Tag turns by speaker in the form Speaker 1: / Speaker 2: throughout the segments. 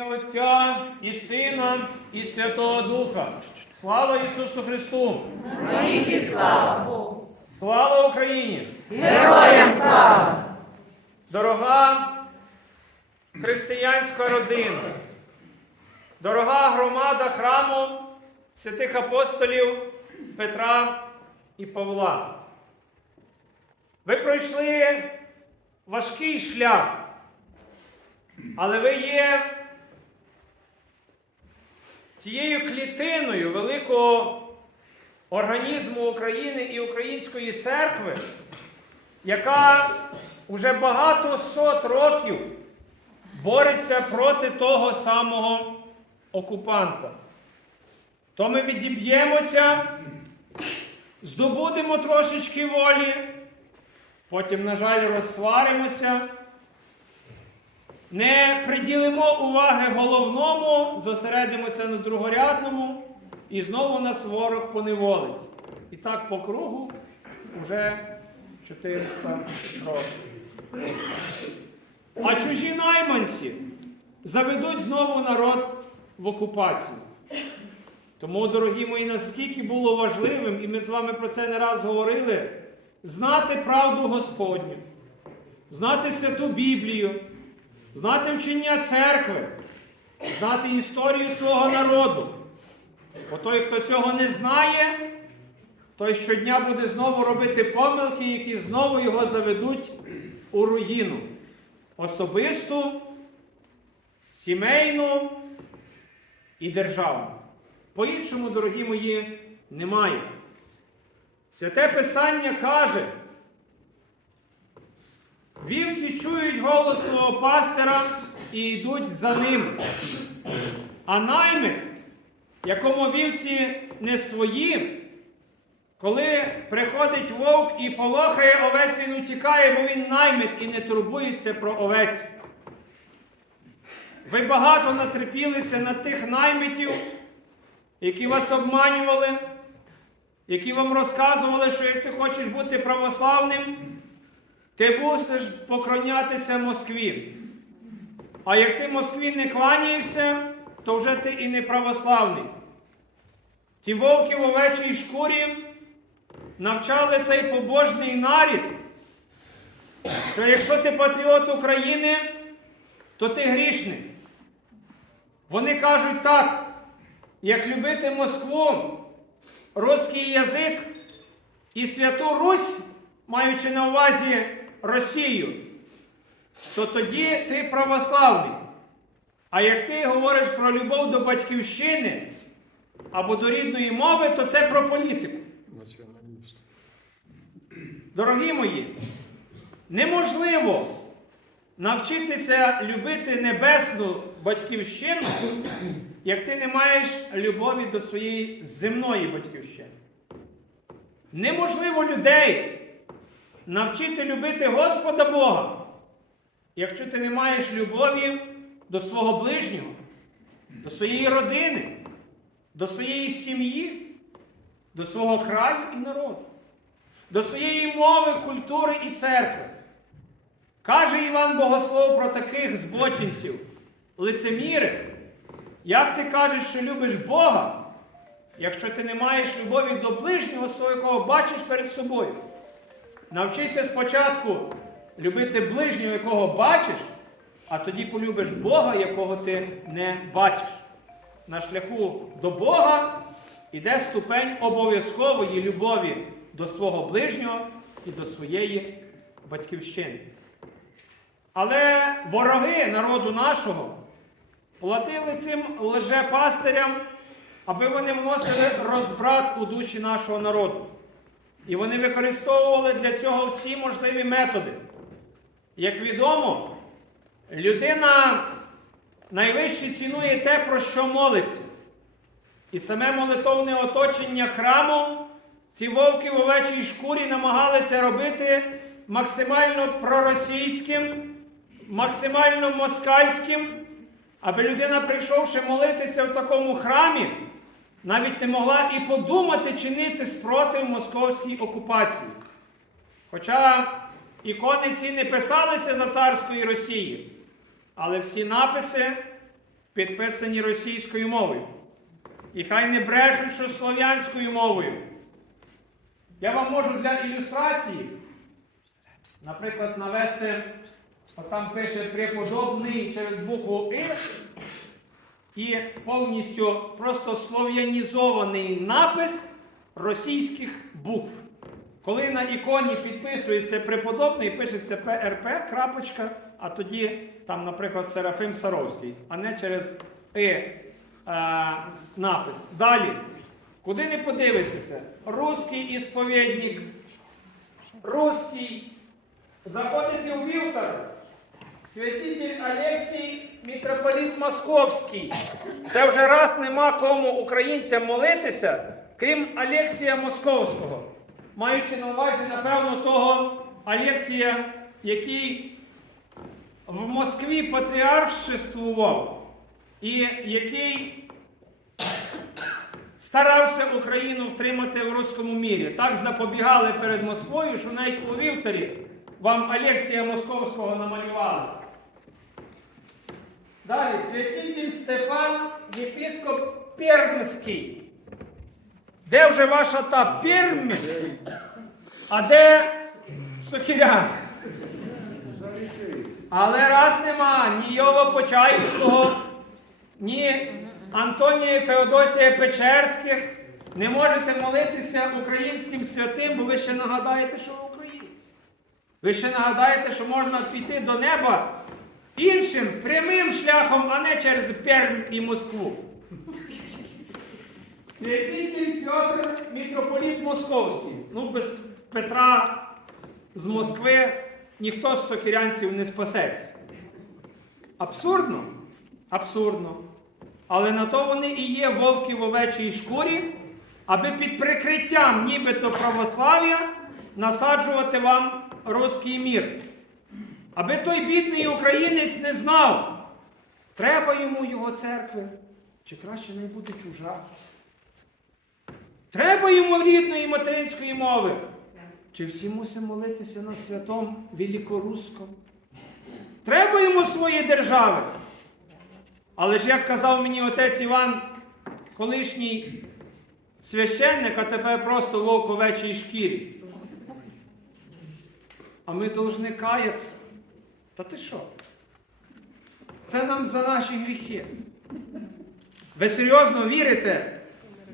Speaker 1: ім'я Отця і Сина, і Святого Духа. Слава Ісусу Христу!
Speaker 2: Навіки слава Богу!
Speaker 1: Слава Україні!
Speaker 2: Героям слава!
Speaker 1: Дорога християнська родина, дорога громада храму святих апостолів Петра і Павла. Ви пройшли важкий шлях, але ви є тією клітиною великого організму України і Української церкви, яка уже багато сот років бореться проти того самого окупанта. То ми відіб'ємося, здобудемо трошечки волі, потім, на жаль, розсваримося, не приділимо уваги головному, зосередимося на другорядному, і знову нас ворог поневолить. І так по кругу вже 400 років. А чужі найманці заведуть знову народ в окупацію. Тому, дорогі мої, наскільки було важливим, і ми з вами про це не раз говорили, знати правду Господню, знати святу Біблію, знати вчення церкви, знати історію свого народу. Бо той, хто цього не знає, той щодня буде знову робити помилки, які знову його заведуть у руїну. Особисту, сімейну і державну. По-іншому, дорогі мої, немає. Святе Писання каже, вівці чують голос свого пастира і йдуть за ним. А наймик, якому вівці не свої, коли приходить вовк і полохає овець, він утікає, бо він наймит і не турбується про овець. Ви багато натерпілися на тих наймитів, які вас обманювали, які вам розказували, що як ти хочеш бути православним, ти будеш поклонятися Москві. А як ти Москві не кланяєшся, то вже ти і не православний. Ті вовки в овечій шкурі навчали цей побожний нарід, що якщо ти патріот України, то ти грішник. Вони кажуть так, як любити Москву, русський язик і Святу Русь, маючи на увазі Росію, то тоді ти православний. А як ти говориш про любов до батьківщини або до рідної мови, то це про політику. Дорогі мої, неможливо навчитися любити небесну батьківщину, як ти не маєш любові до своєї земної батьківщини. Неможливо людей навчити любити Господа Бога, якщо ти не маєш любові до свого ближнього, до своєї родини, до своєї сім'ї, до свого краю і народу до своєї мови, культури і церкви. Каже Іван Богослов про таких збочинців, лицеміри. Як ти кажеш, що любиш Бога, якщо ти не маєш любові до ближнього свого, якого бачиш перед собою? Навчися спочатку любити ближнього, якого бачиш, а тоді полюбиш Бога, якого ти не бачиш. На шляху до Бога іде ступень обов'язкової любові до свого ближнього і до своєї батьківщини. Але вороги народу нашого платили цим лжепастирям, аби вони вносили розбрат у душі нашого народу. І вони використовували для цього всі можливі методи. Як відомо, людина найвище цінує те, про що молиться. І саме молитовне оточення храму ці вовки в овечій шкурі намагалися робити максимально проросійським, максимально москальським, аби людина, прийшовши молитися в такому храмі, навіть не могла і подумати чинити спротив московській окупації. Хоча ікони ці не писалися за царської Росії, але всі написи підписані російською мовою. І хай не брешуть, що слов'янською мовою. Я вам можу для ілюстрації, наприклад, навести, там пише преподобний через букву И і повністю просто слов'янізований напис російських букв. Коли на іконі підписується преподобний, пишеться ПРП, крапочка, а тоді там, наприклад, Серафим Саровський, а не через И е, напис. Далі. Куди не подивитеся? Руський ісповідник, руський. Заходите у вівтар. Святитель Алексій митрополит Московський. Це вже раз нема кому українцям молитися, крім Алексія Московського. Маючи на увазі, напевно, того Алексія, який в Москві патріаршествував, і який старався Україну втримати в руському мірі. Так запобігали перед Москвою, що навіть у вівторі вам Алексія Московського намалювали. Далі, святитель Стефан, єпископ Пермський. Де вже ваша та Пермь? А де Сокірян? Але раз нема ні Йова Почаївського, ні Антонія Феодосія Печерських. Не можете молитися українським святим, бо ви ще нагадаєте, що ви українці. Ви ще нагадаєте, що можна піти до неба іншим прямим шляхом, а не через Пермь і Москву. Святитель Петр митрополіт Московський. Ну, без Петра з Москви ніхто з сокирянців не спасеться. Абсурдно? Абсурдно. Але на то вони і є вовки в овечій шкурі, аби під прикриттям нібито православ'я насаджувати вам руський мір. Аби той бідний українець не знав, треба йому його церкви, чи краще не буде чужа. Треба йому рідної материнської мови. Чи всі мусимо молитися на святом Великоруському? Треба йому своєї держави. Але ж як казав мені отець Іван, колишній священник, а тепер просто вовк овечій шкірі. А ми повинні каятися. Та ти що? Це нам за наші гріхи. Ви серйозно вірите,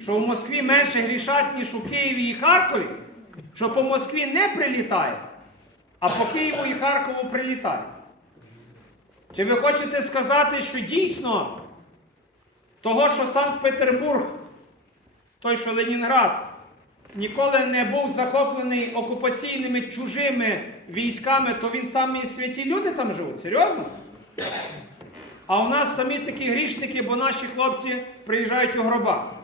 Speaker 1: що в Москві менше грішать, ніж у Києві і Харкові? Що по Москві не прилітає, а по Києву і Харкову прилітає? Чи ви хочете сказати, що дійсно того, що Санкт-Петербург, той, що Ленінград, ніколи не був захоплений окупаційними чужими військами, то він самі святі люди там живуть? Серйозно? А у нас самі такі грішники, бо наші хлопці приїжджають у гробах.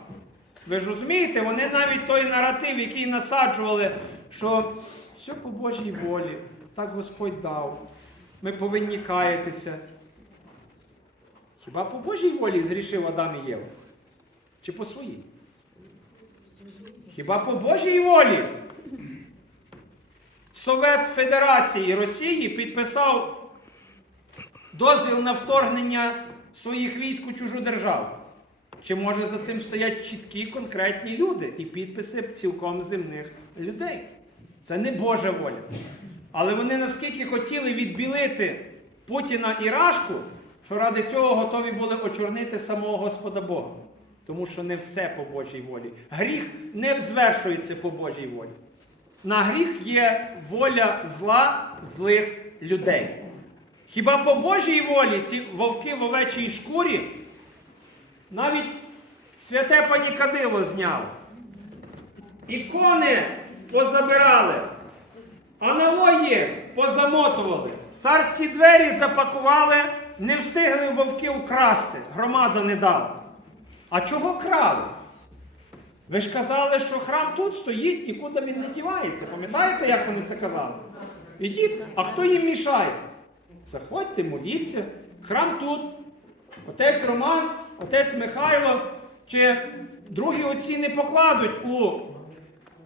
Speaker 1: Ви ж розумієте, вони навіть той наратив, який насаджували, що все по Божій волі, так Господь дав. Ми повинні каятися. Хіба по Божій волі зрішив Адам і Єва? Чи по своїй? Хіба по Божій волі? Совет Федерації Росії підписав дозвіл на вторгнення своїх військ у чужу державу. Чи може за цим стоять чіткі конкретні люди і підписи цілком земних людей? Це не Божа воля. Але вони наскільки хотіли відбілити Путіна і Рашку, що ради цього готові були очорнити самого Господа Бога. Тому що не все по Божій волі. Гріх не звершується по Божій волі. На гріх є воля зла злих людей. Хіба по Божій волі ці вовки в овечій шкурі навіть святе панікадило зняли. Ікони позабирали. Аналої позамотували. Царські двері запакували, не встигли вовки вкрасти. Громада не дала. А чого крали? Ви ж казали, що храм тут стоїть, нікуди він не дівається. Пам'ятаєте, як вони це казали? Ідіть, а хто їм мішає? Заходьте, моліться, храм тут. Отець Роман, отець Михайло чи другі отці не покладуть у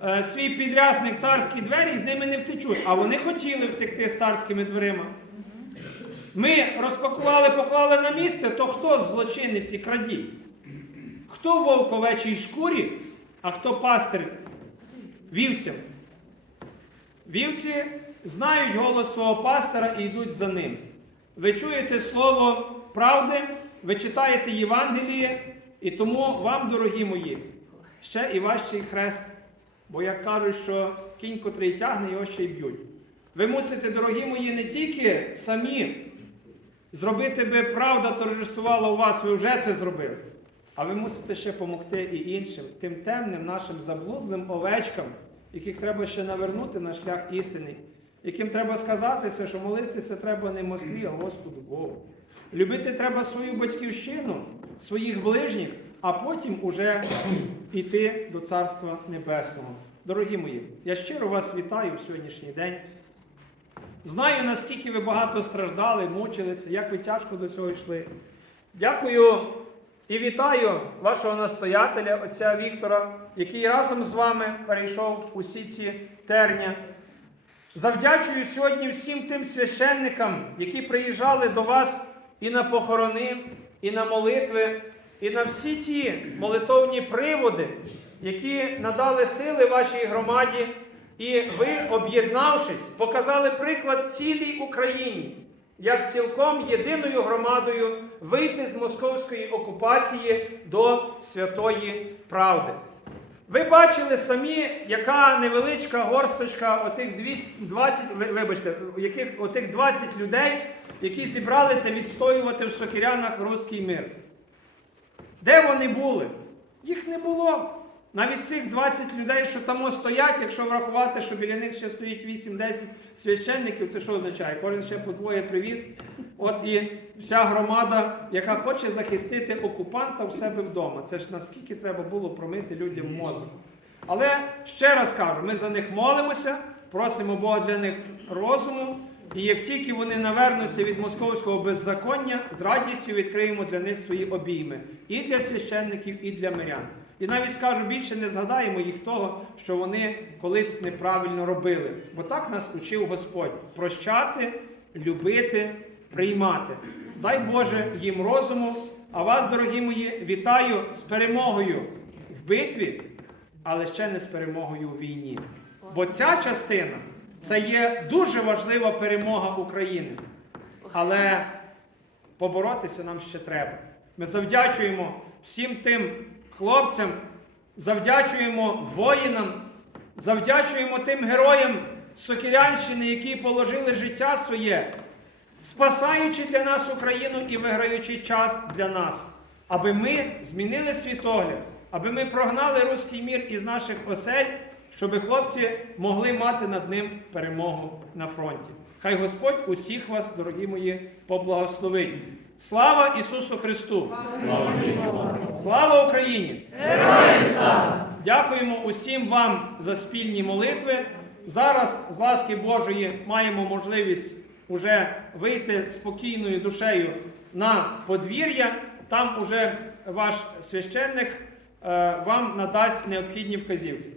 Speaker 1: е, свій підрясник царські двері і з ними не втечуть. А вони хотіли втекти з царськими дверима. Ми розпакували, поклали на місце, то хто злочинець і крадій? Хто в овечій шкурі, а хто пастир вівцям? Вівці знають голос свого пастора і йдуть за ним. Ви чуєте слово правди, ви читаєте Євангеліє, і тому вам, дорогі мої, ще і важчий хрест. Бо як кажуть, що кінь, котрий тягне, його ще й б'ють. Ви мусите, дорогі мої, не тільки самі зробити би правда торжествувала у вас, ви вже це зробили. А ви мусите ще допомогти і іншим, тим темним нашим заблудлим овечкам, яких треба ще навернути на шлях істини, яким треба сказатися, що молитися треба не Москві, а Господу Богу. Любити треба свою батьківщину, своїх ближніх, а потім уже йти до Царства Небесного. Дорогі мої, я щиро вас вітаю в сьогоднішній день. Знаю, наскільки ви багато страждали, мучилися, як ви тяжко до цього йшли. Дякую і вітаю вашого настоятеля, отця Віктора, який разом з вами перейшов усі ці терня. Завдячую сьогодні всім тим священникам, які приїжджали до вас і на похорони, і на молитви, і на всі ті молитовні приводи, які надали сили вашій громаді, і ви, об'єднавшись, показали приклад цілій Україні, як цілком єдиною громадою вийти з московської окупації до святої правди. Ви бачили самі, яка невеличка горсточка отих 220, ви- вибачте, яких отих 20 людей, які зібралися відстоювати в Сокирянах руський мир. Де вони були? Їх не було. Навіть цих 20 людей, що там стоять, якщо врахувати, що біля них ще стоїть 8-10 священників, це що означає? Кожен ще по двоє привіз. От і вся громада, яка хоче захистити окупанта в себе вдома. Це ж наскільки треба було промити людям мозок. Але ще раз кажу, ми за них молимося, просимо Бога для них розуму. І як тільки вони навернуться від московського беззаконня, з радістю відкриємо для них свої обійми і для священників, і для мирян. І навіть скажу більше, не згадаємо їх того, що вони колись неправильно робили. Бо так нас учив Господь прощати, любити, приймати. Дай Боже їм розуму. А вас, дорогі мої, вітаю з перемогою в битві, але ще не з перемогою у війні. Бо ця частина це є дуже важлива перемога України. Але поборотися нам ще треба. Ми завдячуємо всім тим хлопцям, завдячуємо воїнам, завдячуємо тим героям Сокирянщини, які положили життя своє, спасаючи для нас Україну і виграючи час для нас, аби ми змінили світогляд, аби ми прогнали руський мір із наших осель, щоб хлопці могли мати над ним перемогу на фронті. Хай Господь усіх вас, дорогі мої, поблагословить. Слава Ісусу Христу! Слава Україні! Дякуємо усім вам за спільні молитви. Зараз, з ласки Божої, маємо можливість уже вийти спокійною душею на подвір'я. Там уже ваш священник е, вам надасть необхідні вказівки.